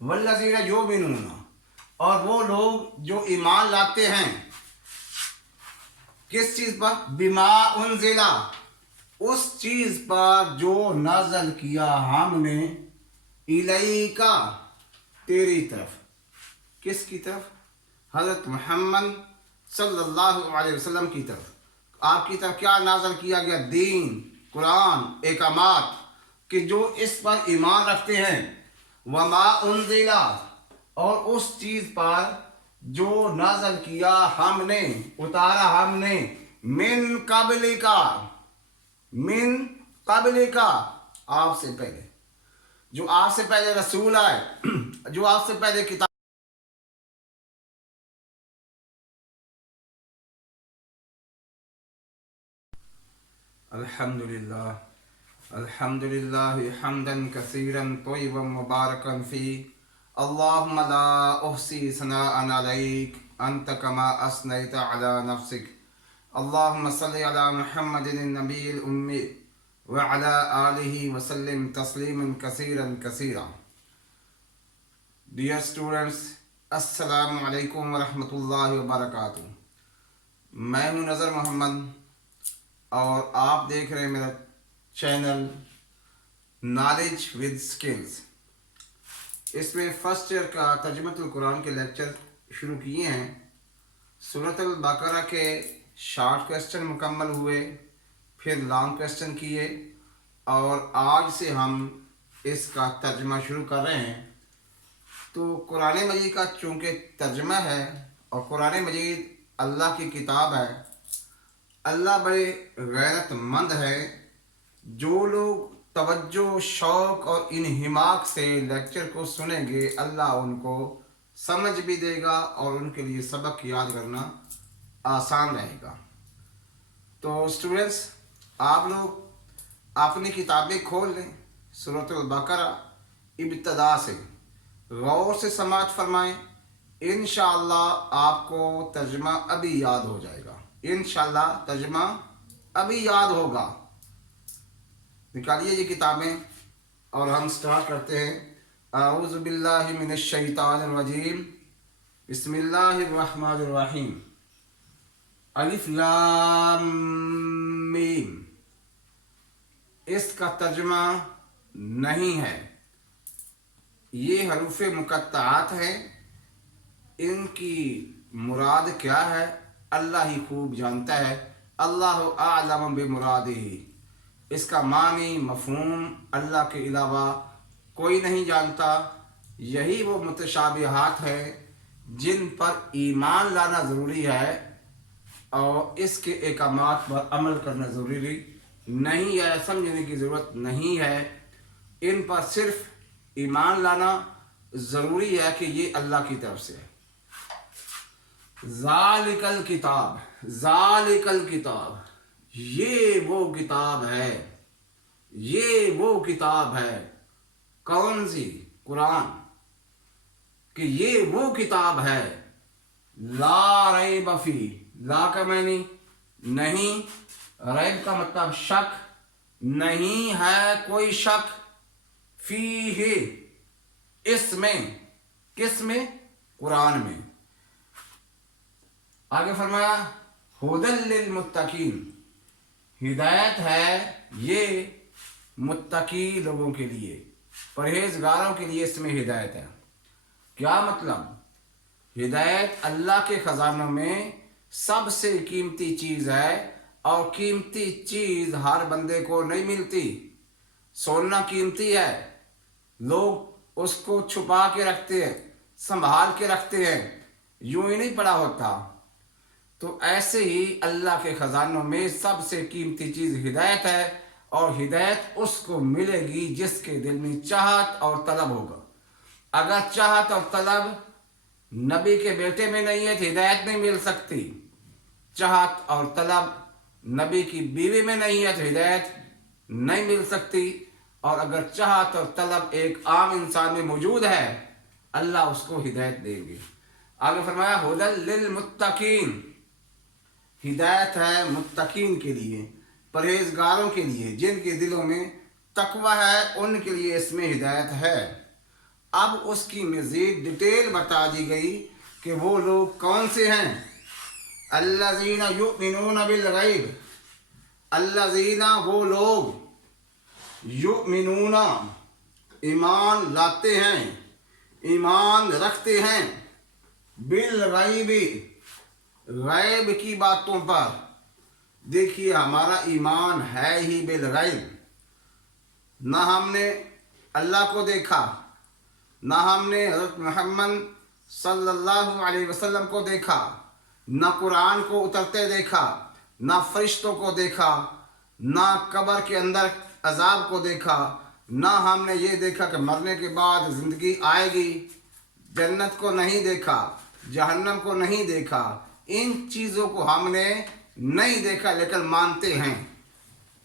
والذین یؤمنون، اور وہ لوگ جو ایمان لاتے ہیں کس چیز پر؟ بما انزلا، اس چیز پر جو نازل کیا ہم نے الیکا، تیری طرف. کس کی طرف؟ حضرت محمد صلی اللہ علیہ وسلم کی طرف. آپ کی طرف کیا نازل کیا گیا؟ دین، قرآن، احکامات، کہ جو اس پر ایمان رکھتے ہیں. وما انزلا، اور اس چیز پر جو نازل کیا ہم نے، اتارا ہم نے، من قبل کا، من قبل کا، آپ سے پہلے، جو آپ سے پہلے رسول آئے، جو آپ سے پہلے کتاب. الحمدللہ، الحمدللہ حمدا کثیرا طیبا مبارکا فی. اللہم لا احصی ثناء علیک انت کما اثنیت علی نفسک. اللہم صلی علی محمد النبی الامی وعلی آلہ وسلم تسلیما کثیرا کثیرا. ڈیئر اسٹوڈنٹس، السلام علیکم ورحمۃ اللہ وبرکاتہ. میں ہوں نذر محمد اور آپ دیکھ رہے ہیں میرا چینل نالج ود اسکلز. اس میں فرسٹ ایئر کا ترجمۃ القرآن کے لیکچر شروع کیے ہیں. سورۃ البقرہ کے شارٹ کویسچن مکمل ہوئے، پھر لانگ کویسچن کیے، اور آج سے ہم اس کا ترجمہ شروع کر رہے ہیں. تو قرآن مجید کا چونکہ ترجمہ ہے اور قرآن مجید اللہ کی کتاب ہے، اللہ بڑے غیرت مند ہے. جو لوگ توجہ، شوق اور انہماک سے لیکچر کو سنیں گے، اللہ ان کو سمجھ بھی دے گا اور ان کے لیے سبق یاد کرنا آسان رہے گا. تو اسٹوڈنٹس، آپ لوگ اپنی کتابیں کھول لیں، سورۃ البقرہ ابتدا سے غور سے سماعت فرمائیں. انشاءاللہ آپ کو ترجمہ ابھی یاد ہو جائے گا. انشاءاللہ ترجمہ ابھی یاد ہوگا. نکالیے یہ کتابیں اور ہم سٹارٹ کرتے ہیں. اعوذ باللہ من الشیطان الرجیم، بسم اللہ الرحمن الرحیم. الف لام میم. اس کا ترجمہ نہیں ہے. یہ حروف مقطعات ہیں، ان کی مراد کیا ہے اللہ ہی خوب جانتا ہے. اللہ اعلم بمرادہ. اس کا معنی، مفہوم اللہ کے علاوہ کوئی نہیں جانتا. یہی وہ متشابہات ہیں جن پر ایمان لانا ضروری ہے اور اس کے احکامات پر عمل کرنا ضروری نہیں ہے، سمجھنے کی ضرورت نہیں ہے. ان پر صرف ایمان لانا ضروری ہے کہ یہ اللہ کی طرف سے ہے. ذالک الکتاب، ذالک الکتاب، یہ وہ کتاب ہے، یہ وہ کتاب ہے. کون سی؟ قرآن. کہ یہ وہ کتاب ہے، لا ریب فی، لا کا معنی نہیں، ریب کا مطلب شک، نہیں ہے کوئی شک، فی ہے اس میں، کس میں؟ قرآن میں. آگے فرمایا ھدی للمتقین، ہدایت ہے یہ متقی لوگوں کے لیے، پرہیزگاروں کے لیے اس میں ہدایت ہے. کیا مطلب؟ ہدایت اللہ کے خزانوں میں سب سے قیمتی چیز ہے، اور قیمتی چیز ہر بندے کو نہیں ملتی. سونا قیمتی ہے، لوگ اس کو چھپا کے رکھتے ہیں، سنبھال کے رکھتے ہیں، یوں ہی نہیں پڑا ہوتا. تو ایسے ہی اللہ کے خزانوں میں سب سے قیمتی چیز ہدایت ہے، اور ہدایت اس کو ملے گی جس کے دل میں چاہت اور طلب ہوگا. اگر چاہت اور طلب نبی کے بیٹے میں نہیں ہے تو ہدایت نہیں مل سکتی. چاہت اور طلب نبی کی بیوی میں نہیں ہے تو ہدایت نہیں مل سکتی. اور اگر چاہت اور طلب ایک عام انسان میں موجود ہے، اللہ اس کو ہدایت دے گی. آگے فرمایا ھدی للمتقین، ہدایت ہے متقین کے لیے، پرہیزگاروں کے لیے، جن کے دلوں میں تقوی ہے ان کے لیے اس میں ہدایت ہے. اب اس کی مزید ڈیٹیل بتا دی گئی کہ وہ لوگ کون سے ہیں۔ الذین یؤمنون بالغیب، الذین وہ لوگ، یؤمنون ایمان لاتے ہیں، ایمان رکھتے ہیں، بالغیب غیب کی باتوں پر۔ دیکھیے ہمارا ایمان ہے ہی بالغیب، نہ ہم نے اللہ کو دیکھا، نہ ہم نے حضرت محمد صلی اللہ علیہ وسلم کو دیکھا، نہ قرآن کو اترتے دیکھا، نہ فرشتوں کو دیکھا، نہ قبر کے اندر عذاب کو دیکھا، نہ ہم نے یہ دیکھا کہ مرنے کے بعد زندگی آئے گی، جنت کو نہیں دیکھا، جہنم کو نہیں دیکھا، ان چیزوں کو ہم نے نہیں دیکھا لیکن مانتے ہیں۔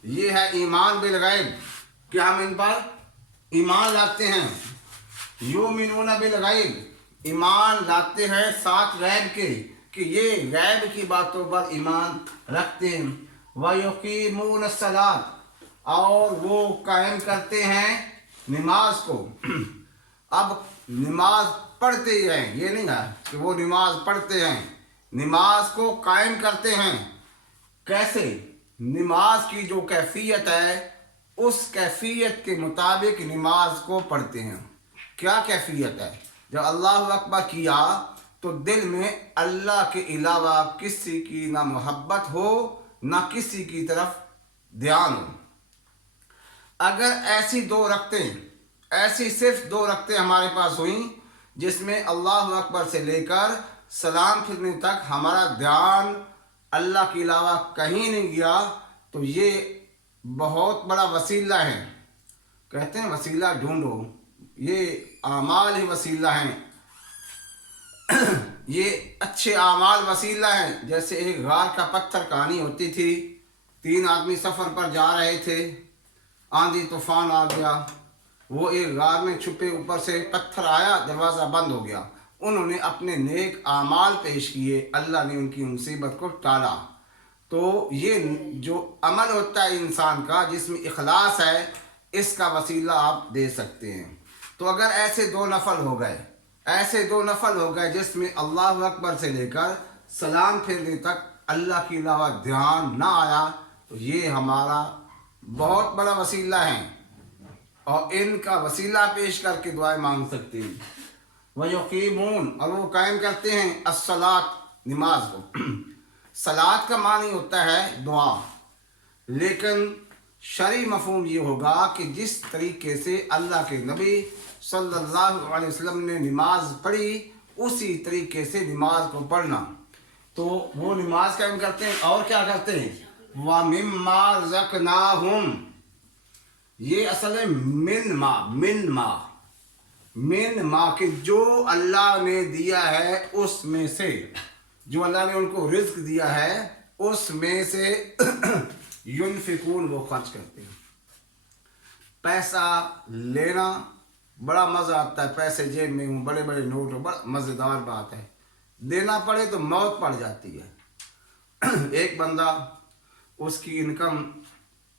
یہ ہے ایمان بالغیب کہ ہم ان پر ایمان لاتے ہیں۔ یؤمنون بالغیب ایمان لاتے ہیں ساتھ غیب کے، کہ یہ غیب کی باتوں پر ایمان رکھتے ہیں۔ وَيُقِيمُونَ الصَّلَاةَ اور وہ قائم کرتے ہیں نماز کو۔ اب نماز پڑھتے ہی ہیں، یہ نہیں ہے کہ وہ نماز پڑھتے ہیں، نماز کو قائم کرتے ہیں۔ کیسے؟ نماز کی جو کیفیت ہے اس کیفیت کے مطابق نماز کو پڑھتے ہیں۔ کیا کیفیت ہے؟ جب اللہ اکبر کیا تو دل میں اللہ کے علاوہ کسی کی نہ محبت ہو نہ کسی کی طرف دھیان ہو۔ اگر ایسی دو رکعتیں، ایسی صرف دو رکعتیں ہمارے پاس ہوئیں جس میں اللہ اکبر سے لے کر سلام پھرنے تک ہمارا دھیان اللہ کے علاوہ کہیں نہیں گیا، تو یہ بہت بڑا وسیلہ ہے۔ کہتے ہیں وسیلہ ڈھونڈو، یہ اعمال ہی وسیلہ ہیں، یہ اچھے اعمال وسیلہ ہیں۔ جیسے ایک غار کا پتھر کہانی ہوتی تھی، 3 آدمی سفر پر جا رہے تھے، آندھی طوفان آ گیا، وہ ایک غار میں چھپے، اوپر سے پتھر آیا، دروازہ بند ہو گیا۔ انہوں نے اپنے نیک اعمال پیش کیے، اللہ نے ان کی مصیبت کو ٹالا۔ تو یہ جو عمل ہوتا ہے انسان کا جس میں اخلاص ہے، اس کا وسیلہ آپ دے سکتے ہیں۔ تو اگر ایسے 2 نفل ہو گئے، ایسے 2 نفل ہو گئے جس میں اللہ اکبر سے لے کر سلام پھیرنے تک اللہ کے علاوہ دھیان نہ آیا، تو یہ ہمارا بہت بڑا وسیلہ ہے، اور ان کا وسیلہ پیش کر کے دعائیں مانگ سکتے ہیں۔ وَيُقِيمُونَ اور وہ قائم کرتے ہیں الصلاۃ نماز کو۔ صلاۃ کا معنی ہوتا ہے دعا، لیکن شرعی مفہوم یہ ہوگا کہ جس طریقے سے اللہ کے نبی صلی اللہ علیہ وسلم نے نماز پڑھی اسی طریقے سے نماز کو پڑھنا۔ تو وہ نماز قائم کرتے ہیں اور کیا کرتے ہیں؟ وَمِمَّا رَزَقْنَاهُمْ یہ اصل ہے من ما کہ جو اللہ نے دیا ہے اس میں سے، جو اللہ نے ان کو رزق دیا ہے اس میں سے ینفقون وہ خرچ کرتے ہیں۔ پیسہ لینا بڑا مزہ آتا ہے، پیسے جیب میں ہوں، بڑے بڑے نوٹ ہوں، بڑا مزیدار بات ہے۔ دینا پڑے تو موت پڑ جاتی ہے۔ ایک بندہ اس کی انکم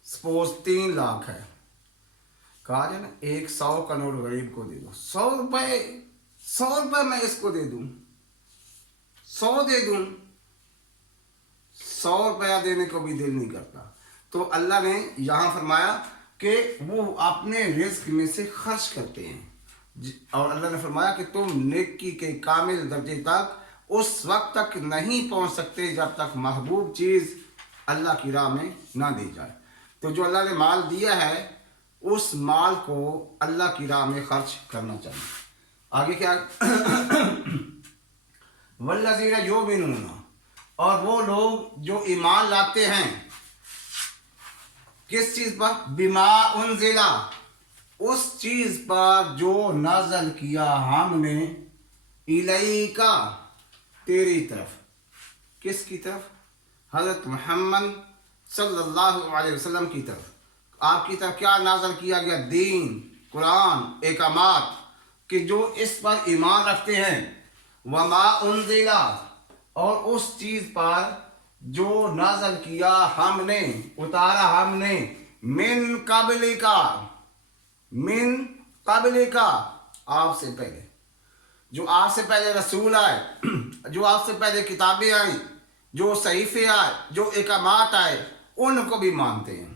سپوز 3 لاکھ ہے، کہا جائے نا 100 کا نوٹ غریب کو دے دو، 100 روپے میں اس کو دے دوں، 100 دے دوں، 100 روپیہ دینے کو بھی دل نہیں کرتا۔ تو اللہ نے یہاں فرمایا کہ وہ اپنے رزق میں سے خرچ کرتے ہیں، اور اللہ نے فرمایا کہ تم نیکی کے کامل درجے تک اس وقت تک نہیں پہنچ سکتے جب تک محبوب چیز اللہ کی راہ میں نہ دی جائے۔ تو جو اللہ نے مال دیا ہے اس مال کو اللہ کی راہ میں خرچ کرنا چاہیے۔ آگے کیا؟ والذین یؤمنون اور وہ لوگ جو ایمان لاتے ہیں کس چیز پر؟ بما انزل اس چیز پر جو نازل کیا ہم نے، الیک تیری طرف۔ کس کی طرف؟ حضرت محمد صلی اللہ علیہ وسلم کی طرف۔ آپ کی طرف کیا نازل کیا گیا؟ دین، قرآن، احکامات، کہ جو اس پر ایمان رکھتے ہیں۔ وما انزل اور اس چیز پر جو نازل کیا ہم نے، اتارا ہم نے، من قبل کا آپ سے پہلے، جو آپ سے پہلے رسول آئے، جو آپ سے پہلے کتابیں آئیں، جو صحیفے آئے، جو احکامات آئے، ان کو بھی مانتے ہیں۔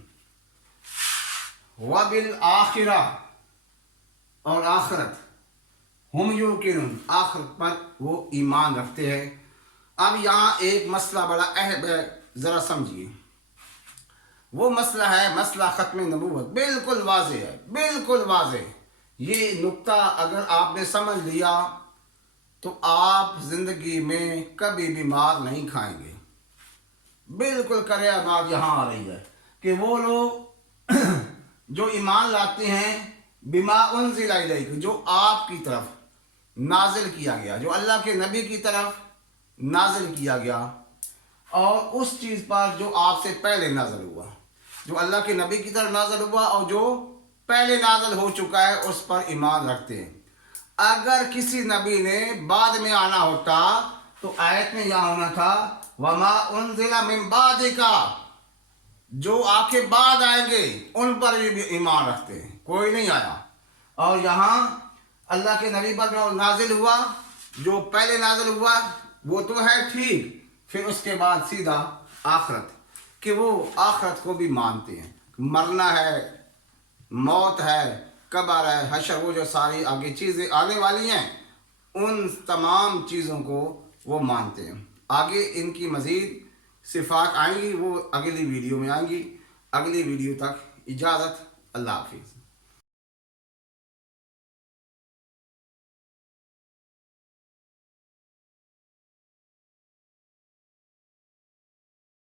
وبالآخرہ، اور آخرت، ہم یوقنون، آخرت پر وہ ایمان رکھتے ہیں۔ اب یہاں ایک مسئلہ بڑا اہم ہے، ذرا سمجھیے۔ وہ مسئلہ ہے مسئلہ ختم نبوت، بالکل واضح ہے، بالکل واضح۔ یہ نقطہ اگر آپ نے سمجھ لیا تو آپ زندگی میں کبھی بھی مار نہیں کھائیں گے۔ بالکل کرے بات یہاں آ رہی ہے کہ وہ لوگ جو ایمان لاتے ہیں بما انزل الیک، جو آپ کی طرف نازل کیا گیا، جو اللہ کے نبی کی طرف نازل کیا گیا، اور اس چیز پر جو آپ سے پہلے نازل ہوا، جو اللہ کے نبی کی طرف نازل ہوا اور جو پہلے نازل ہو چکا ہے، اس پر ایمان رکھتے ہیں۔ اگر کسی نبی نے بعد میں آنا ہوتا تو آیت میں یہاں ہونا تھا وما انزل من بعدک، جو آپ کے بعد آئیں گے ان پر بھی ایمان رکھتے ہیں۔ کوئی نہیں آیا، اور یہاں اللہ کے نبی پر جو نازل ہوا، جو پہلے نازل ہوا وہ تو ہے ٹھیک، پھر اس کے بعد سیدھا آخرت، کہ وہ آخرت کو بھی مانتے ہیں، مرنا ہے، موت ہے، قبر ہے، حشر، وہ جو ساری آگے چیزیں آنے والی ہیں، ان تمام چیزوں کو وہ مانتے ہیں۔ آگے ان کی مزید صفات آئیں گی، وہ اگلی ویڈیو میں آئیں گی۔ اگلی ویڈیو تک اجازت، اللہ حافظ۔